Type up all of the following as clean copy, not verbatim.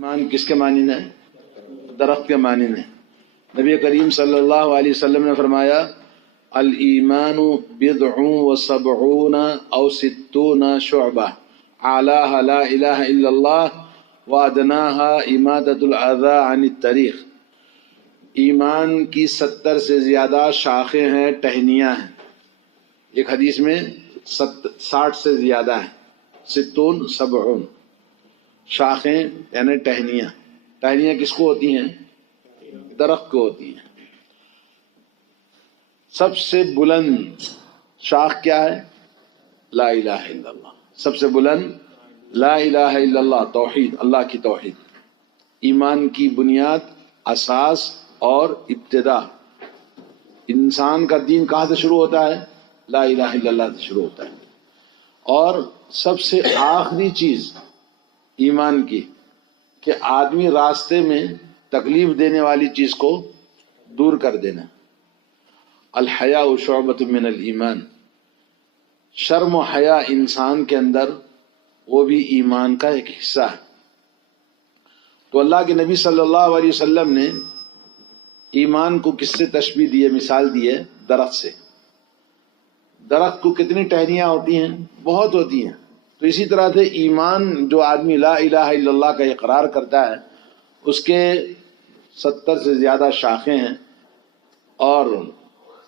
ایمان کس کے مانند ہے؟ درخت کے مانند ہے۔ نبی کریم صلی اللہ علیہ وسلم نے فرمایا الایمان بضع و سبعون او ستون شعبہ اعلیها لا الہ الا اللہ وادناها امادۃ الاذى عن الطریق۔ ایمان کی 70 سے زیادہ شاخیں ہیں، ٹہنیاں ہیں۔ ایک حدیث میں 60 سے زیادہ ہے، 60 70 شاخیں یعنی ٹہنیاں۔ ٹہنیاں کس کو ہوتی ہیں؟ درخت کو ہوتی ہیں۔ سب سے بلند شاخ کیا ہے؟ لا الہ الا اللہ۔ سب سے بلند لا الہ الا اللہ، توحید، اللہ کی توحید، ایمان کی بنیاد، اساس اور ابتدا۔ انسان کا دین کہاں سے شروع ہوتا ہے؟ لا الہ الا اللہ سے شروع ہوتا ہے۔ اور سب سے آخری چیز ایمان کی کہ آدمی راستے میں تکلیف دینے والی چیز کو دور کر دینا۔ الحیاء شعبۃ من الایمان، شرم و حیا انسان کے اندر وہ بھی ایمان کا ایک حصہ ہے۔ تو اللہ کے نبی صلی اللہ علیہ وسلم نے ایمان کو کس سے تشبیہ دی ہے، مثال دی ہے؟ درخت سے۔ درخت کو کتنی ٹہنیاں ہوتی ہیں؟ بہت ہوتی ہیں۔ تو اسی طرح سے ایمان جو آدمی لا الہ الا اللہ کا اقرار کرتا ہے اس کے 70 سے زیادہ شاخیں ہیں، اور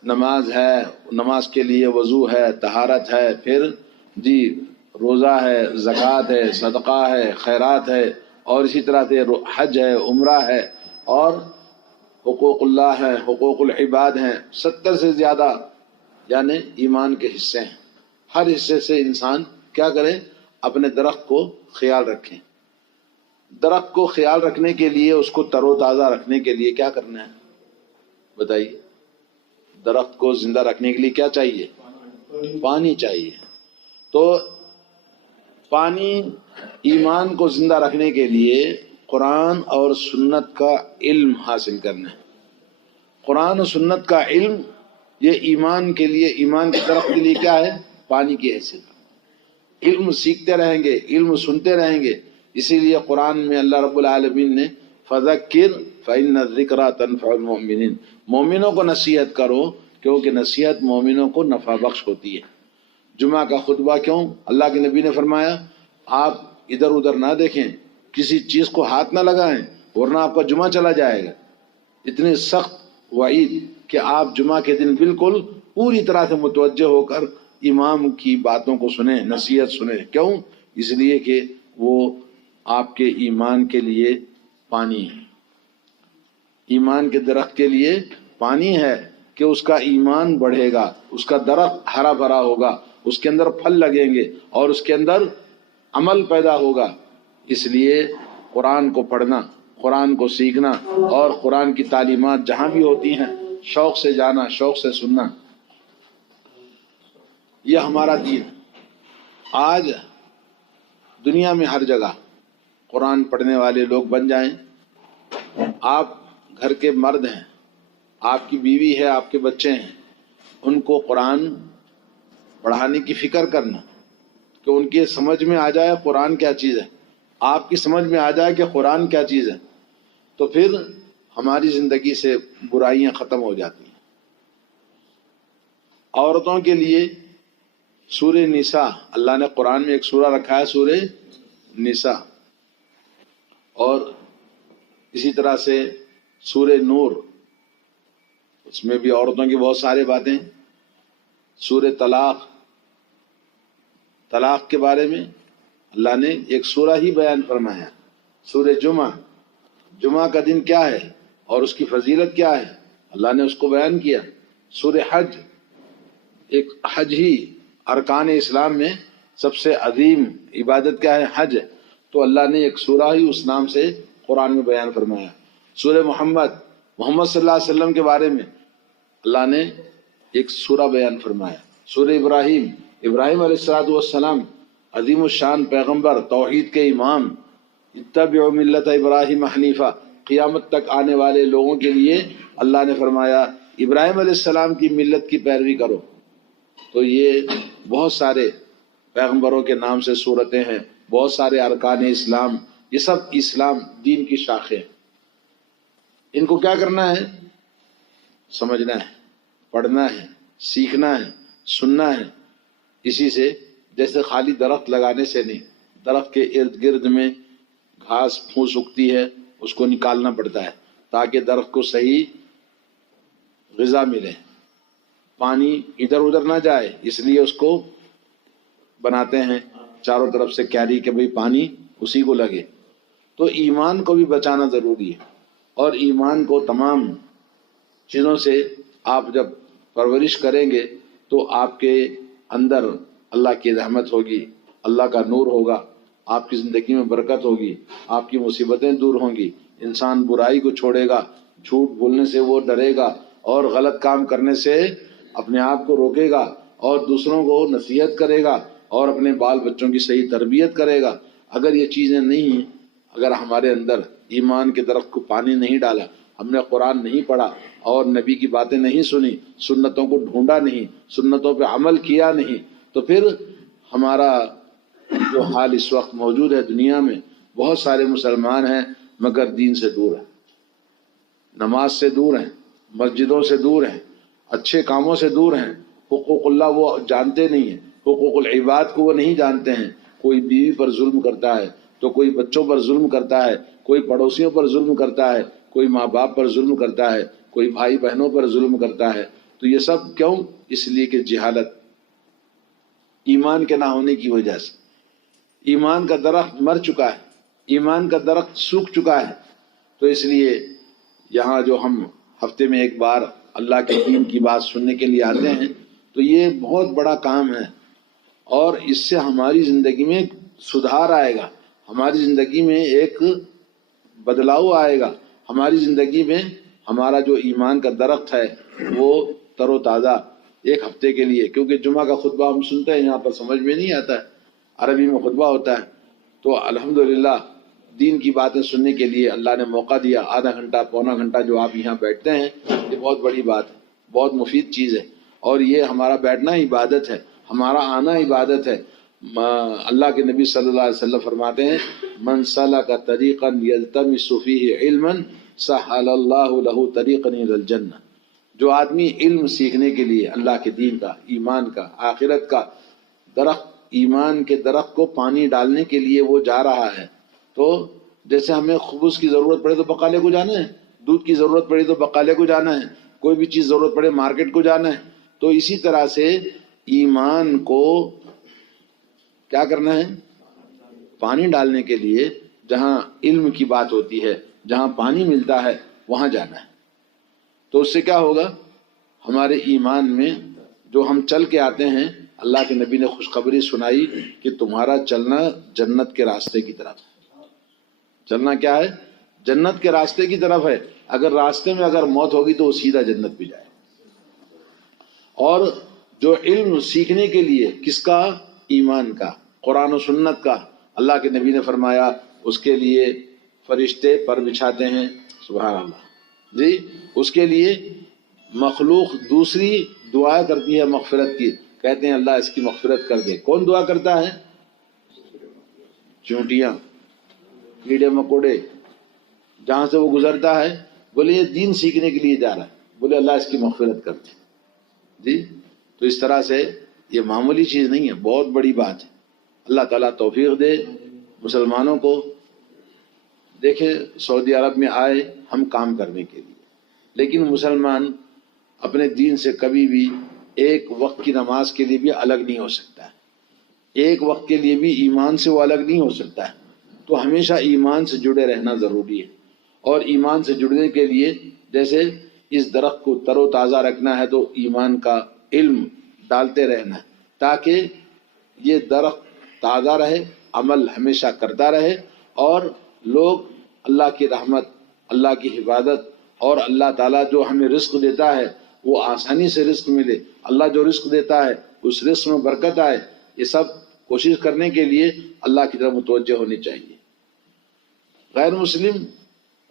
نماز ہے، نماز کے لیے وضو ہے، طہارت ہے، پھر روزہ ہے، زکوٰۃ ہے، صدقہ ہے، خیرات ہے، اور اسی طرح سے حج ہے، عمرہ ہے، اور حقوق اللہ ہے، حقوق العباد ہیں۔ 70 سے زیادہ یعنی ایمان کے حصے ہیں۔ ہر حصے سے انسان کیا کرے؟ اپنے درخت کو خیال رکھیں۔ درخت کو خیال رکھنے کے لیے، اس کو تر و تازہ رکھنے کے لیے کیا کرنا ہے بتائیے؟ درخت کو زندہ رکھنے کے لیے کیا چاہیے؟ پانی چاہیے۔ تو پانی ایمان کو زندہ رکھنے کے لیے قرآن اور سنت کا علم حاصل کرنا ہے۔ قرآن و سنت کا علم یہ ایمان کے لیے، ایمان کے درخت کے لیے کیا ہے؟ پانی کی حیثیت۔ علم سیکھتے رہیں گے، علم سنتے رہیں گے۔ اسی لیے قرآن میں اللہ رب العالمین نے فذکر فإن الذکریٰ تنفع المؤمنین، مومنوں کو نصیحت کرو کیونکہ نصیحت مومنوں کو نفع بخش ہوتی ہے۔ جمعہ کا خطبہ کیوں؟ اللہ کے نبی نے فرمایا آپ ادھر ادھر نہ دیکھیں، کسی چیز کو ہاتھ نہ لگائیں ورنہ آپ کا جمعہ چلا جائے گا۔ اتنے سخت وعید کہ آپ جمعہ کے دن بالکل پوری طرح سے متوجہ ہو کر امام کی باتوں کو سنیں، نصیحت سنیں۔ کیوں؟ اس لیے کہ وہ آپ کے ایمان کے لیے پانی ہے، ایمان کے درخت کے لیے پانی ہے کہ اس کا ایمان بڑھے گا، اس کا درخت ہرا بھرا ہوگا، اس کے اندر پھل لگیں گے اور اس کے اندر عمل پیدا ہوگا۔ اس لیے قرآن کو پڑھنا، قرآن کو سیکھنا اور قرآن کی تعلیمات جہاں بھی ہوتی ہیں شوق سے جانا، شوق سے سننا، یہ ہمارا دین۔ آج دنیا میں ہر جگہ قرآن پڑھنے والے لوگ بن جائیں۔ آپ گھر کے مرد ہیں، آپ کی بیوی ہے، آپ کے بچے ہیں، ان کو قرآن پڑھانے کی فکر کرنا کہ ان کی سمجھ میں آ جائے قرآن کیا چیز ہے، آپ کی سمجھ میں آ جائے کہ قرآن کیا چیز ہے، تو پھر ہماری زندگی سے برائیاں ختم ہو جاتی ہیں۔ عورتوں کے لیے سورہ نساء، اللہ نے قرآن میں ایک سورہ رکھا ہے سورہ نساء، اور اسی طرح سے سورہ نور، اس میں بھی عورتوں کی بہت ساری باتیں۔ سورہ طلاق، طلاق کے بارے میں اللہ نے ایک سورہ ہی بیان فرمایا۔ سورہ جمعہ، جمعہ کا دن کیا ہے اور اس کی فضیلت کیا ہے، اللہ نے اس کو بیان کیا۔ سورہ حج، ایک حج ہی ارکان اسلام میں سب سے عظیم عبادت کیا ہے؟ حج ہے، تو اللہ نے ایک سورہ ہی اس نام سے قرآن میں بیان فرمایا۔ سورہ محمد صلی اللہ علیہ وسلم کے بارے میں اللہ نے ایک سورہ بیان فرمایا۔ سورہ ابراہیم، ابراہیم علیہ السلام عظیم الشان پیغمبر، توحید کے امام، اتبعوا ملت ابراہیم حنیفہ، قیامت تک آنے والے لوگوں کے لیے اللہ نے فرمایا ابراہیم علیہ السلام کی ملت کی پیروی کرو۔ تو یہ بہت سارے پیغمبروں کے نام سے صورتیں ہیں، بہت سارے ارکان اسلام یہ سب اسلام دین کی شاخیں ہیں. ان کو کیا کرنا ہے؟ سمجھنا ہے، پڑھنا ہے، سیکھنا ہے، سننا ہے. اسی سے جیسے خالی درخت لگانے سے نہیں، درخت کے ارد گرد میں گھاس پھوس اگتی ہے، اس کو نکالنا پڑتا ہے تاکہ درخت کو صحیح غذا ملے، پانی ادھر ادھر نہ جائے، اس لیے اس کو بناتے ہیں چاروں طرف سے کیاری کہ بھئی پانی اسی کو لگے. تو ایمان کو بھی بچانا ضروری ہے، اور ایمان کو تمام چیزوں سے آپ جب پرورش کریں گے تو آپ کے اندر اللہ کی رحمت ہوگی، اللہ کا نور ہوگا، آپ کی زندگی میں برکت ہوگی، آپ کی مصیبتیں دور ہوں گی. انسان برائی کو چھوڑے گا، جھوٹ بولنے سے وہ ڈرے گا، اور غلط کام کرنے سے اپنے آپ کو روکے گا، اور دوسروں کو نصیحت کرے گا، اور اپنے بال بچوں کی صحیح تربیت کرے گا. اگر یہ چیزیں نہیں ہیں، اگر ہمارے اندر ایمان کے درخت کو پانی نہیں ڈالا، ہم نے قرآن نہیں پڑھا اور نبی کی باتیں نہیں سنی، سنتوں کو ڈھونڈا نہیں، سنتوں پہ عمل کیا نہیں، تو پھر ہمارا جو حال اس وقت موجود ہے دنیا میں، بہت سارے مسلمان ہیں مگر دین سے دور ہیں، نماز سے دور ہیں، مسجدوں سے دور ہیں، اچھے کاموں سے دور ہیں، حقوق اللہ وہ جانتے نہیں ہیں، حقوق العباد کو وہ نہیں جانتے ہیں. کوئی بیوی پر ظلم کرتا ہے تو کوئی بچوں پر ظلم کرتا ہے، کوئی پڑوسیوں پر ظلم کرتا ہے، کوئی ماں باپ پر ظلم کرتا ہے، کوئی بھائی بہنوں پر ظلم کرتا ہے. تو یہ سب کیوں؟ اس لیے کہ جہالت، ایمان کے نہ ہونے کی وجہ سے. ایمان کا درخت مر چکا ہے، ایمان کا درخت سوکھ چکا ہے. تو اس لیے یہاں جو ہم ہفتے میں ایک بار اللہ کے دین کی بات سننے کے لیے آتے ہیں تو یہ بہت بڑا کام ہے، اور اس سے ہماری زندگی میں سدھار آئے گا، ہماری زندگی میں ایک بدلاؤ آئے گا، ہماری زندگی میں ہمارا جو ایمان کا درخت ہے وہ تر و تازہ ایک ہفتے کے لیے. کیونکہ جمعہ کا خطبہ ہم سنتے ہیں، یہاں پر سمجھ میں نہیں آتا ہے، عربی میں خطبہ ہوتا ہے. تو الحمدللہ دین کی باتیں سننے کے لیے اللہ نے موقع دیا. آدھا گھنٹہ پونا گھنٹہ جو آپ یہاں بیٹھتے ہیں یہ بہت بڑی بات ہے، بہت مفید چیز ہے. اور یہ ہمارا بیٹھنا عبادت ہے، ہمارا آنا عبادت ہے. اللہ کے نبی صلی اللہ علیہ وسلم فرماتے ہیں من سلک طریقا یلتمس فیہ علما سہل اللہ لہ طریقا الی الجنہ. جو آدمی علم سیکھنے کے لیے اللہ کے دین کا، ایمان کا، آخرت کا درخت، ایمان کے درخت کو پانی ڈالنے کے لیے وہ جا رہا ہے، تو جیسے ہمیں خبز کی ضرورت پڑے تو بقالے کو جانا ہے، دودھ کی ضرورت پڑے تو بقالے کو جانا ہے، کوئی بھی چیز ضرورت پڑے مارکیٹ کو جانا ہے. تو اسی طرح سے ایمان کو کیا کرنا ہے؟ پانی ڈالنے کے لیے جہاں علم کی بات ہوتی ہے، جہاں پانی ملتا ہے وہاں جانا ہے. تو اس سے کیا ہوگا؟ ہمارے ایمان میں جو ہم چل کے آتے ہیں، اللہ کے نبی نے خوشخبری سنائی کہ تمہارا چلنا جنت کے راستے کی طرف ہے. چلنا کیا ہے؟ جنت کے راستے کی طرف ہے. اگر راستے میں اگر موت ہوگی تو وہ سیدھا جنت پہ جائے. اور جو علم سیکھنے کے لیے کس کا؟ ایمان کا، قرآن و سنت کا. اللہ کے نبی نے فرمایا اس کے لیے فرشتے پر بچھاتے ہیں، سبحان اللہ جی. اس کے لیے مخلوق دوسری دعا کرتی ہے مغفرت کی، کہتے ہیں اللہ اس کی مغفرت کر دے. کون دعا کرتا ہے؟ چونٹیاں، کیڑے مکوڑے، جہاں سے وہ گزرتا ہے. بولے یہ دین سیکھنے کے لیے جا رہا ہے، بولے اللہ اس کی مغفرت کر دے جی. تو اس طرح سے یہ معمولی چیز نہیں ہے، بہت بڑی بات ہے. اللہ تعالیٰ توفیق دے مسلمانوں کو. دیکھیں سعودی عرب میں آئے ہم کام کرنے کے لیے، لیکن مسلمان اپنے دین سے کبھی بھی ایک وقت کی نماز کے لیے بھی الگ نہیں ہو سکتا ہے، ایک وقت کے لیے بھی ایمان سے وہ الگ نہیں ہو سکتا ہے. تو ہمیشہ ایمان سے جڑے رہنا ضروری ہے. اور ایمان سے جڑنے کے لیے جیسے اس درخت کو تر و تازہ رکھنا ہے تو ایمان کا علم ڈالتے رہنا ہے تاکہ یہ درخت تازہ رہے، عمل ہمیشہ کرتا رہے، اور لوگ اللہ کی رحمت، اللہ کی حفاظت، اور اللہ تعالیٰ جو ہمیں رزق دیتا ہے وہ آسانی سے رزق ملے. اللہ جو رزق دیتا ہے اس رزق میں برکت آئے. یہ سب کوشش کرنے کے لیے اللہ کی طرف متوجہ ہونی چاہیے. غیر مسلم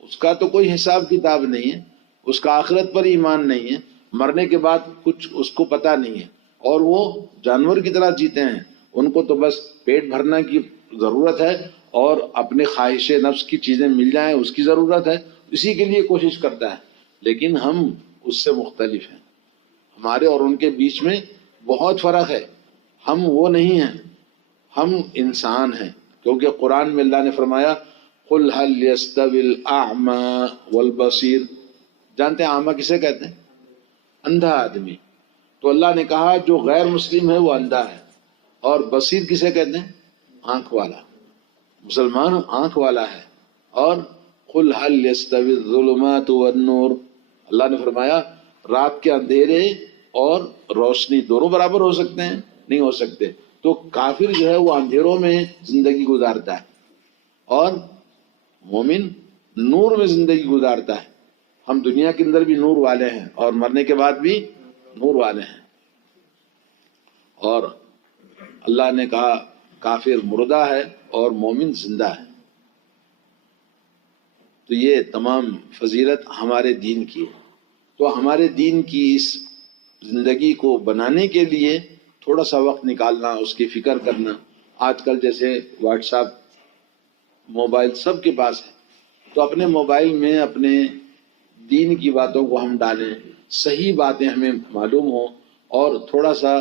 اس کا تو کوئی حساب کتاب نہیں ہے، اس کا آخرت پر ایمان نہیں ہے، مرنے کے بعد کچھ اس کو پتہ نہیں ہے، اور وہ جانور کی طرح جیتے ہیں. ان کو تو بس پیٹ بھرنا کی ضرورت ہے اور اپنے خواہش نفس کی چیزیں مل جائیں اس کی ضرورت ہے، اسی کے لیے کوشش کرتا ہے، لیکن ہم اس سے مختلف ہیں، ہمارے اور ان کے بیچ میں بہت فرق ہے. ہم وہ نہیں ہیں، ہم انسان ہیں، کیونکہ قرآن میں اللہ نے فرمایا قل هل يستوي الاعمى والبصير. جانتے ہیں اعمى کسے کہتے ہیں؟ اندھا آدمی. تو اللہ نے کہا جو غیر مسلم ہے وہ اندھا ہے، اور بصیر کسے کہتے ہیں؟ آنکھ والا. مسلمان آنکھ والا ہے. اور قل هل يستوي الظلمات والنور، اللہ نے فرمایا رات کے اندھیرے اور روشنی دونوں برابر ہو سکتے ہیں؟ نہیں ہو سکتے. تو کافر جو ہے وہ اندھیروں میں زندگی گزارتا ہے اور مومن نور میں زندگی گزارتا ہے. ہم دنیا کے اندر بھی نور والے ہیں اور مرنے کے بعد بھی نور والے ہیں. اور اللہ نے کہا کافر مردہ ہے اور مومن زندہ ہے. تو یہ تمام فضیلت ہمارے دین کی ہے. تو ہمارے دین کی اس زندگی کو بنانے کے لیے تھوڑا سا وقت نکالنا، اس کی فکر کرنا. آج کل جیسے واٹس ایپ، موبائل سب کے پاس ہے، تو اپنے موبائل میں اپنے دین کی باتوں کو ہم ڈالیں، صحیح باتیں ہمیں معلوم ہوں، اور تھوڑا سا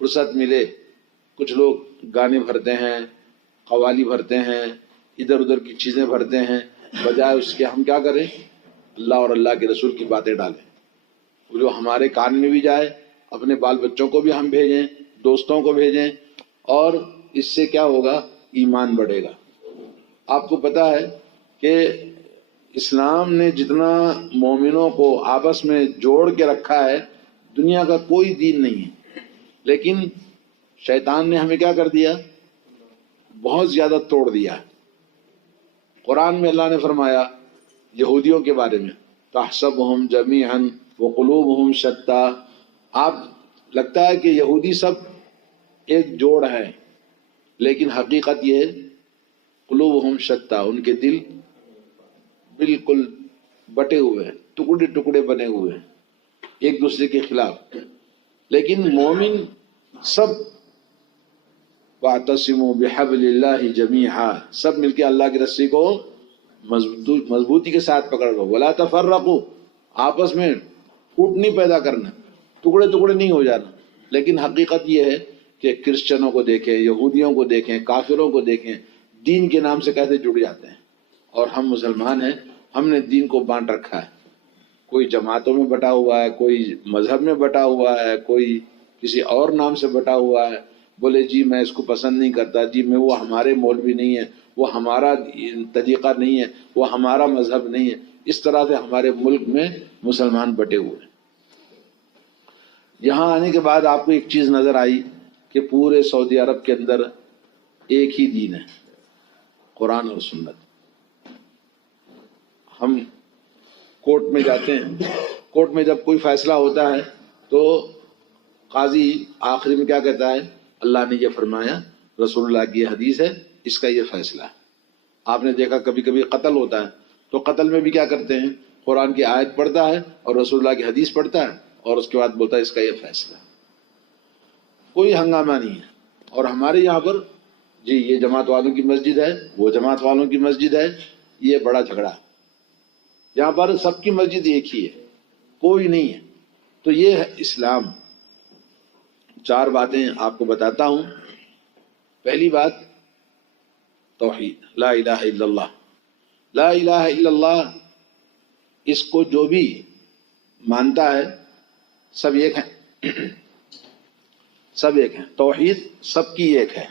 فرصت ملے. کچھ لوگ گانے بھرتے ہیں، قوالی بھرتے ہیں، ادھر ادھر کی چیزیں بھرتے ہیں، بجائے اس کے ہم کیا کریں؟ اللہ اور اللہ کے رسول کی باتیں ڈالیں، جو ہمارے کان میں بھی جائے، اپنے بال بچوں کو بھی ہم بھیجیں، دوستوں کو بھیجیں، اور اس سے کیا ہوگا؟ ایمان بڑھے گا. آپ کو پتا ہے کہ اسلام نے جتنا مومنوں کو آپس میں جوڑ کے رکھا ہے دنیا کا کوئی دین نہیں ہے، لیکن شیطان نے ہمیں کیا کر دیا؟ بہت زیادہ توڑ دیا. قرآن میں اللہ نے فرمایا یہودیوں کے بارے میں تحسبهم جميعا وقلوبهم شتى. آپ لگتا ہے کہ یہودی سب ایک جوڑ ہے، لیکن حقیقت یہ ہے قلوبهم شتى، ان کے دل بالکل بٹے ہوئے ہیں، ٹکڑے ٹکڑے بنے ہوئے ہیں ایک دوسرے کے خلاف. لیکن مومن سب واعتصموا بحبل اللہ جمیعا، سب مل کے اللہ کی رسی کو مضبوطی کے ساتھ پکڑ لو. ولا تفرقوا، آپس میں پھوٹ نہیں پیدا کرنا، ٹکڑے ٹکڑے نہیں ہو جانا. لیکن حقیقت یہ ہے کہ کرسچنوں کو دیکھیں، یہودیوں کو دیکھیں، کافروں کو دیکھیں، دین کے نام سے کیسے جڑ جاتے ہیں. اور ہم مسلمان ہیں، ہم نے دین کو بانٹ رکھا ہے. کوئی جماعتوں میں بٹا ہوا ہے، کوئی مذہب میں بٹا ہوا ہے، کوئی کسی اور نام سے بٹا ہوا ہے. بولے جی میں اس کو پسند نہیں کرتا، جی میں وہ ہمارے مولوی نہیں ہے، وہ ہمارا طریقہ نہیں ہے، وہ ہمارا مذہب نہیں ہے. اس طرح سے ہمارے ملک میں مسلمان بٹے ہوئے ہیں. یہاں آنے کے بعد آپ کو ایک چیز نظر آئی کہ پورے سعودی عرب کے اندر ایک ہی دین ہے، قرآن اور سنت. ہم کورٹ میں جاتے ہیں، کورٹ میں جب کوئی فیصلہ ہوتا ہے تو قاضی آخری میں کیا کہتا ہے؟ اللہ نے یہ فرمایا، رسول اللہ کی یہ حدیث ہے، اس کا یہ فیصلہ ہے. آپ نے دیکھا کبھی کبھی قتل ہوتا ہے تو قتل میں بھی کیا کرتے ہیں؟ قرآن کی آیت پڑھتا ہے اور رسول اللہ کی حدیث پڑھتا ہے، اور اس کے بعد بولتا ہے اس کا یہ فیصلہ ہے. کوئی ہنگامہ نہیں ہے. اور ہمارے یہاں پر جی یہ جماعت والوں کی مسجد ہے، وہ جماعت والوں کی مسجد ہے، یہ بڑا جھگڑا ہے. یہاں پر سب کی مسجد ایک ہی ہے، کوئی نہیں ہے. تو یہ ہے اسلام. 4 باتیں آپ کو بتاتا ہوں. پہلی بات توحید، لا الہ الا اللہ. لا الہ الا اللہ، اس کو جو بھی مانتا ہے سب ایک ہیں، سب ایک ہیں. توحید سب کی ایک ہے.